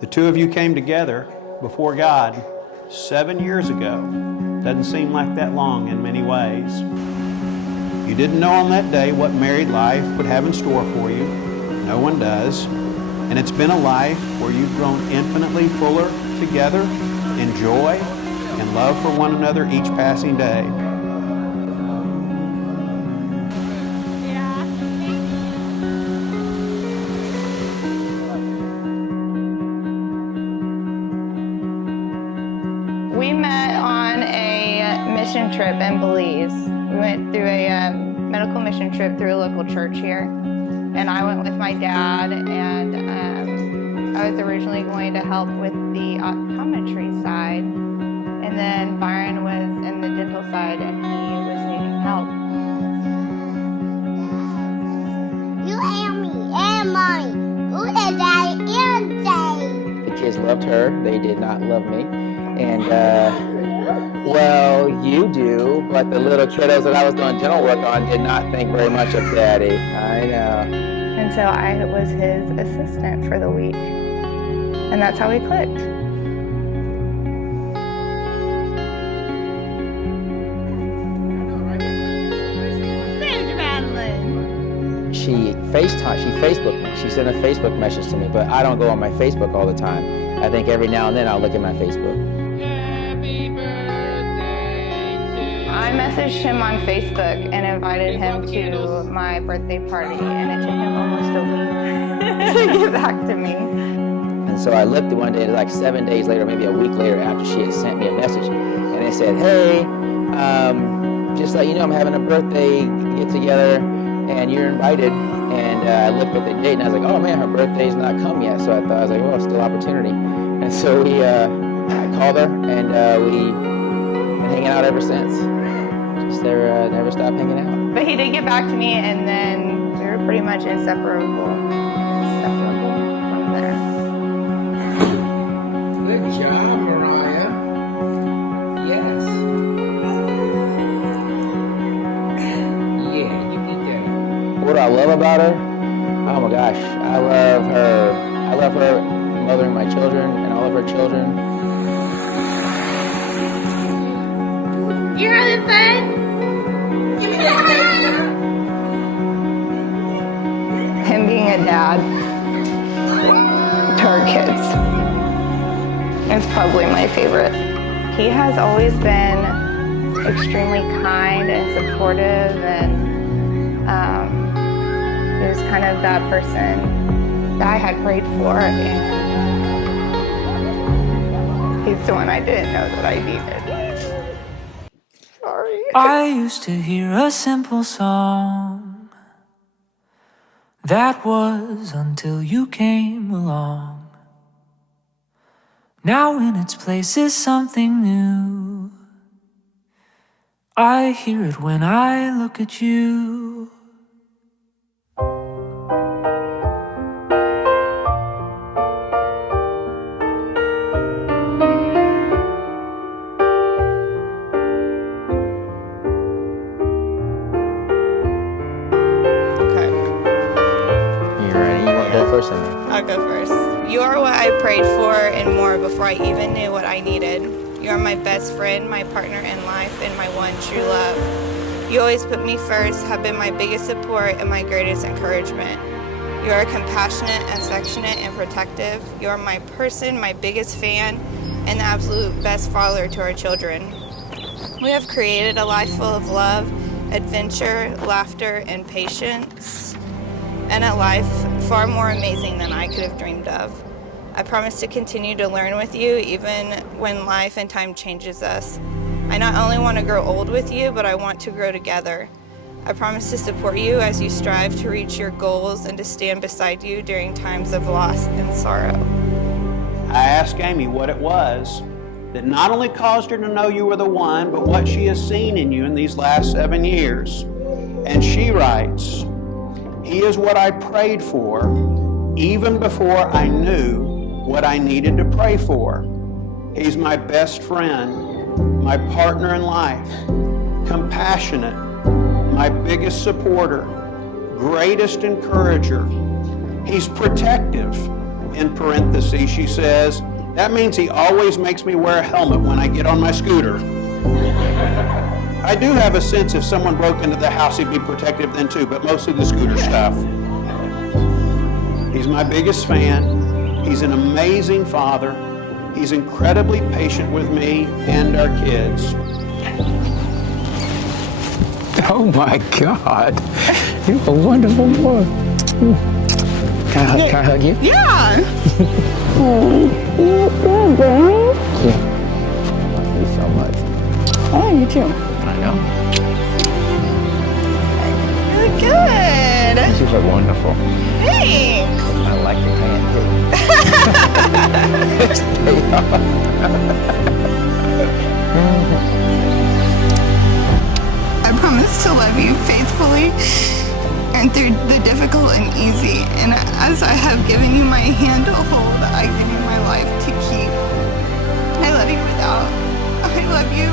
The two of you came together before God 7 years ago. Doesn't seem like that long in many ways. You didn't know on that day what married life would have in store for you. No one does. And it's been a life where you've grown infinitely fuller together in joy and love for one another each passing day. We met on a mission trip in Belize. We went through a medical mission trip through a local church here. And I went with my dad, and I was originally going to help with the optometry side. And then Byron was in the dental side, and he was needing help. You and me and mommy. Who is that and Daddy? The kids loved her. They did not love me. And, well, you do, but the little kiddos that I was doing dental work on did not think very much of Daddy. I know. And so I was his assistant for the week. And that's how we clicked. She Facebooked me. She sent a Facebook message to me, but I don't go on my Facebook all the time. I think every now and then I'll look at my Facebook. I messaged him on Facebook and invited him to my birthday party, and it took him almost a week to get back to me. And so I looked one day, like 7 days later, maybe a week later after she had sent me a message, and it said, hey, just let you know I'm having a birthday get together and you're invited. And I looked at the date and I was like, oh man, her birthday's not come yet. So I was like, well, still opportunity. And so I called her, and we've been hanging out ever since. Just never stopped hanging out. But he did get back to me, and then we were pretty much inseparable from there. Good job, Mariah. Yes. Yeah, you did that. What do I love about her? Oh my gosh, I love her mothering my children and all of her children. You're having fun? Him being a dad to our kids is probably my favorite. He has always been extremely kind and supportive, and he was kind of that person that I had prayed for, and he's the one I didn't know that I needed. Sorry. I used to hear a simple song. That was until you came along. Now in its place is something new. I hear it when I look at you. I'll go first. You are what I prayed for and more before I even knew what I needed. You are my best friend, my partner in life, and my one true love. You always put me first, have been my biggest support and my greatest encouragement. You are compassionate, affectionate, and protective. You are my person, my biggest fan, and the absolute best father to our children. We have created a life full of love, adventure, laughter, and patience, and a life far more amazing than I could have dreamed of. I promise to continue to learn with you even when life and time changes us. I not only want to grow old with you, but I want to grow together. I promise to support you as you strive to reach your goals and to stand beside you during times of loss and sorrow. I asked Amy what it was that not only caused her to know you were the one, but what she has seen in you in these last 7 years. And she writes, he is what I prayed for even before I knew what I needed to pray for. He's my best friend, my partner in life, compassionate, my biggest supporter, greatest encourager. He's protective, in parentheses, she says, that means he always makes me wear a helmet when I get on my scooter. I do have a sense if someone broke into the house, he'd be protective then too, but mostly the scooter stuff. He's my biggest fan. He's an amazing father. He's incredibly patient with me and our kids. Oh my God. You're a wonderful boy. Can I hug you? Yeah. Thank you so much. Oh, you too. I know. You're good. You look wonderful. Thanks. I like your tan I promise to love you faithfully and through the difficult and easy. And as I have given you my hand to hold, I give you my life to keep. I love you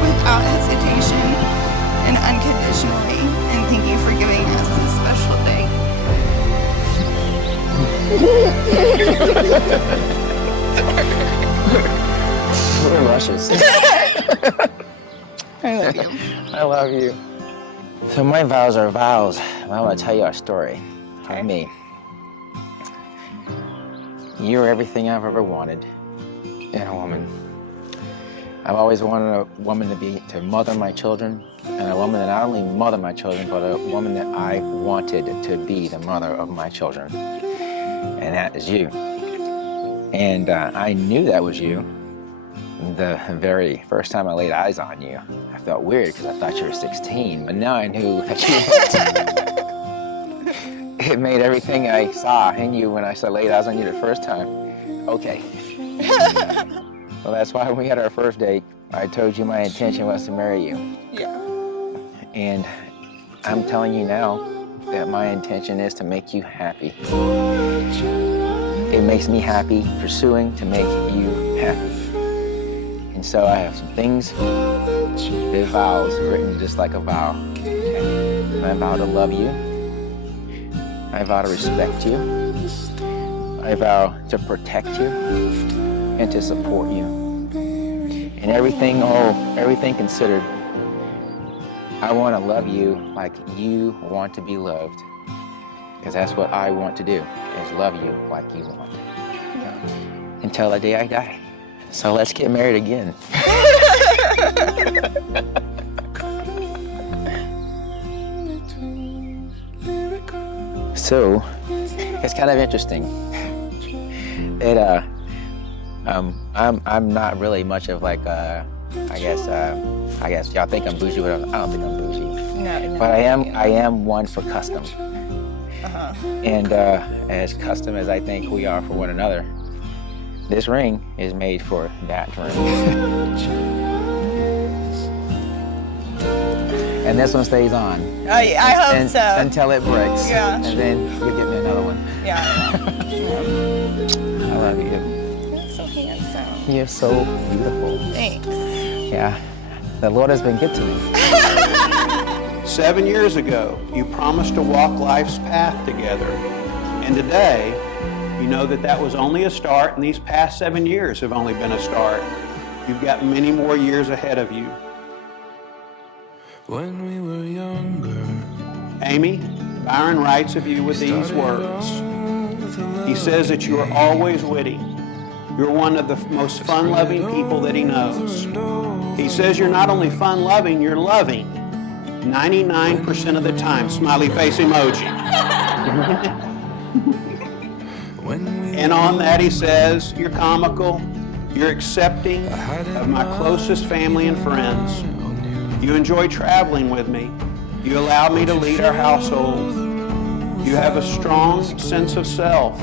without hesitation and unconditionally. And thank you for giving us this special day. We're luscious. I love you. I love you. So my vows are vows. I want to tell you a story of me. You're everything I've ever wanted in a woman. I've always wanted a woman to mother my children, and a woman that not only mother my children, but a woman that I wanted to be the mother of my children. And that is you. And I knew that was you the very first time I laid eyes on you. I felt weird because I thought you were 16, but now I knew that you it made everything I saw in you when I laid eyes on you the first time okay. So that's why when we had our first date, I told you my intention was to marry you. Yeah. And I'm telling you now that my intention is to make you happy. It makes me happy pursuing to make you happy. And so I have some things, big vows written just like a vow. I vow to love you. I vow to respect you. I vow to protect you and to support you. And everything considered, I want to love you like you want to be loved. Because that's what I want to do, is love you like you want. Until the day I die. So let's get married again. So, it's kind of interesting. I'm not really much of like I guess y'all think I'm bougie, but I don't think I'm bougie. No. But I am one for custom. Uh-huh. And as custom as I think we are for one another, this ring is made for that ring. And this one stays on. I hope so. Until it breaks. Yeah. And then you get me another one. Yeah. I love you. You're so handsome. You're so beautiful. Thanks. Yeah. The Lord has been good to me. 7 years ago, you promised to walk life's path together. And today, you know that was only a start, and these past 7 years have only been a start. You've got many more years ahead of you. When we were younger, Amy, Byron writes of you with these words. He says that you are always witty. You're one of the most fun-loving people that he knows. He says you're not only fun-loving, you're loving. 99% of the time, smiley face emoji. And on that he says, you're comical, you're accepting of my closest family and friends. You enjoy traveling with me. You allow me to lead our household. You have a strong sense of self.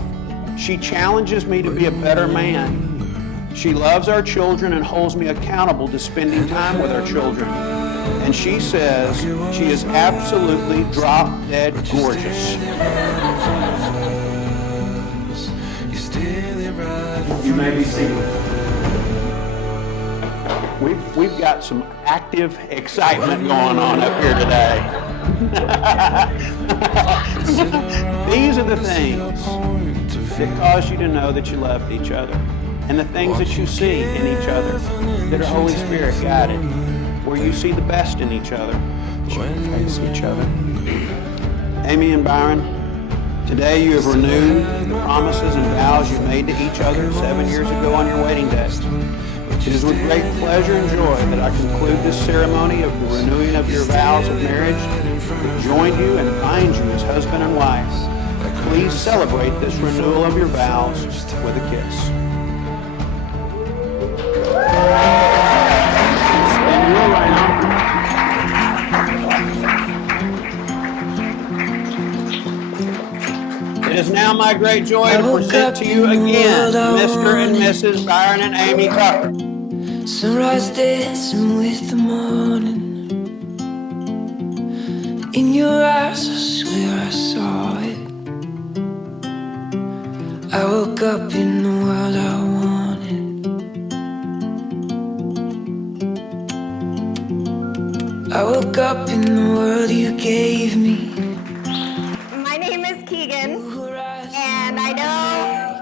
She challenges me to be a better man. She loves our children and holds me accountable to spending time with our children. And she says she is absolutely drop-dead gorgeous. You may be seated. We've got some active excitement going on up here today. These are the things that cause you to know that you loved each other, and the things that you see in each other that are Holy Spirit guided, where you see the best in each other, face each other. Amy and Byron, today you have renewed the promises and vows you made to each other 7 years ago on your wedding day. It is with great pleasure and joy that I conclude this ceremony of the renewing of your vows of marriage that joined you and bind you as husband and wife. Please celebrate this renewal of your vows with a kiss. Spin you around. It is now my great joy to present to you again Mr. and Mrs. Byron and Amy Tucker. Sunrise dancing with the morning. In your eyes, I swear I saw it. I woke up in the world I wanted. I woke up in the world you gave me. My name is Keegan, and I know,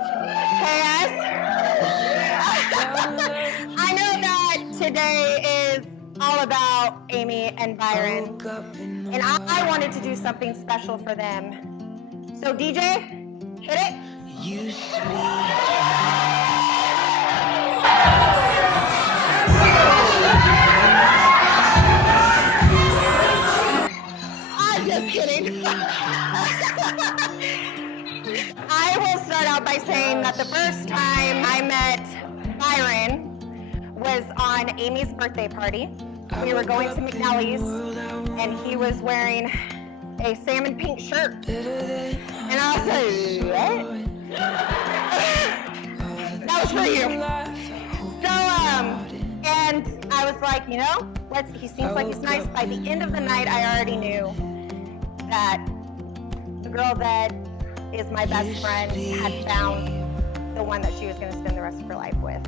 I know that today is all about Amy and Byron, and I wanted to do something special for them. So DJ, hit it. I'm just kidding. I will start out by saying that the first time I met Byron was on Amy's birthday party. We were going to McNally's, and he was wearing a salmon pink shirt. And I was like, what? That was for you. So, and I was like, you know, he seems like he's nice. By the end of the night, I already knew that the girl that is my best friend had found the one that she was going to spend the rest of her life with.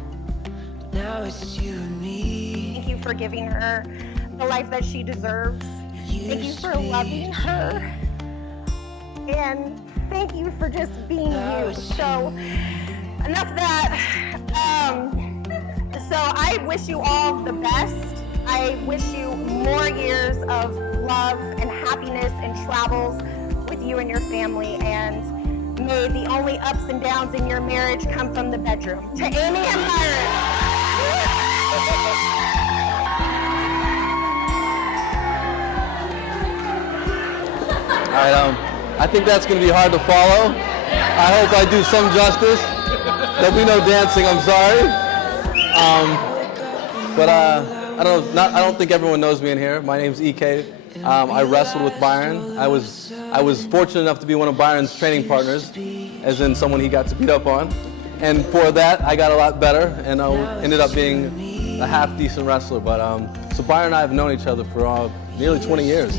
Now it's you and me. Thank you for giving her the life that she deserves. Thank you for loving her. And thank you for just being you. So, enough of that. So I wish you all the best. I wish you more years of love and happiness and travels with you and your family. And may the only ups and downs in your marriage come from the bedroom. To Amy and Byron. All right, I think that's going to be hard to follow. I hope I do some justice. There'll be no dancing, I'm sorry. But I don't think everyone knows me in here. My name's EK. I wrestled with Byron. I was fortunate enough to be one of Byron's training partners, as in someone he got to beat up on. And for that, I got a lot better, and I ended up being a half-decent wrestler. But so Byron and I have known each other for nearly 20 years,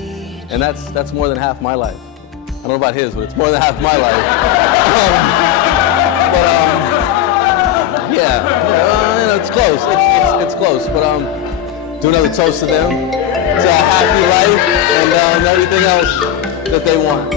and that's more than half my life. I don't know about his, but it's more than half my life. Yeah, you know, it's close. It's close. But do another toast to them, to a happy life, and everything else that they want.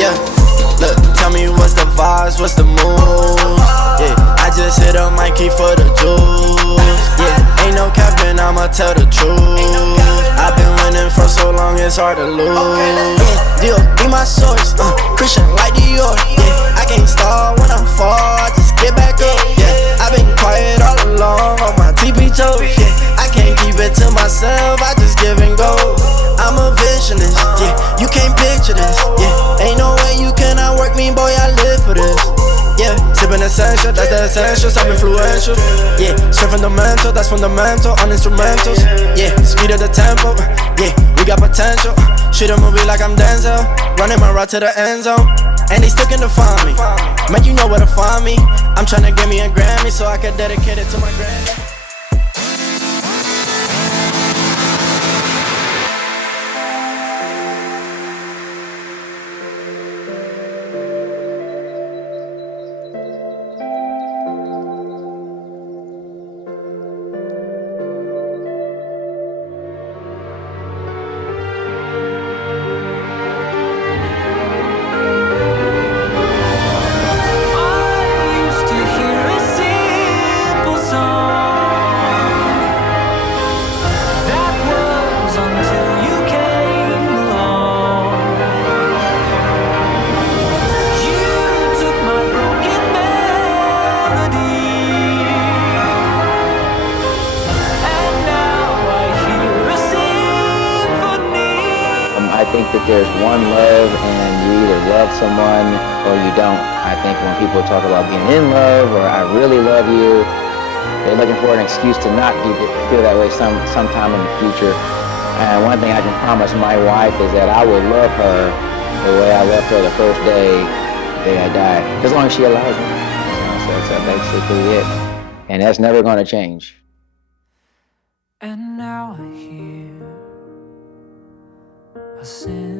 Yeah, look, tell me what's the vibes, what's the mood? Yeah, I just hit a Mikey for the juice. Yeah, ain't no capping, I'ma tell the truth. I've been winning for so long, it's hard to lose. Yeah, Dior, be my source, Christian like Dior. Yeah, I can't start when I'm far, I just get back up. Yeah, I've been quiet all along on my TP toes. Yeah, I can't keep it to myself, I just give and go. I'm a visionist, yeah. can't picture this. Yeah, ain't no way you cannot work me, boy, I live for this. Yeah, sipping essential, that's the essentials, I'm influential. Yeah, straight fundamental, that's fundamental, on instrumentals. Yeah, speed of the tempo, yeah, we got potential. Shoot a movie like I'm Denzel, running my route to the end zone. And they still can find me, man, you know where to find me. I'm tryna get me a Grammy so I can dedicate it to my granny. I think that there's one love, and you either love someone or you don't. I think when people talk about being in love or I really love you, they're looking for an excuse to not feel that way sometime in the future. And one thing I can promise my wife is that I will love her the way I loved her the first day I died, as long as she allows me. So that's basically it. And that's never going to change. And now I hear a sin.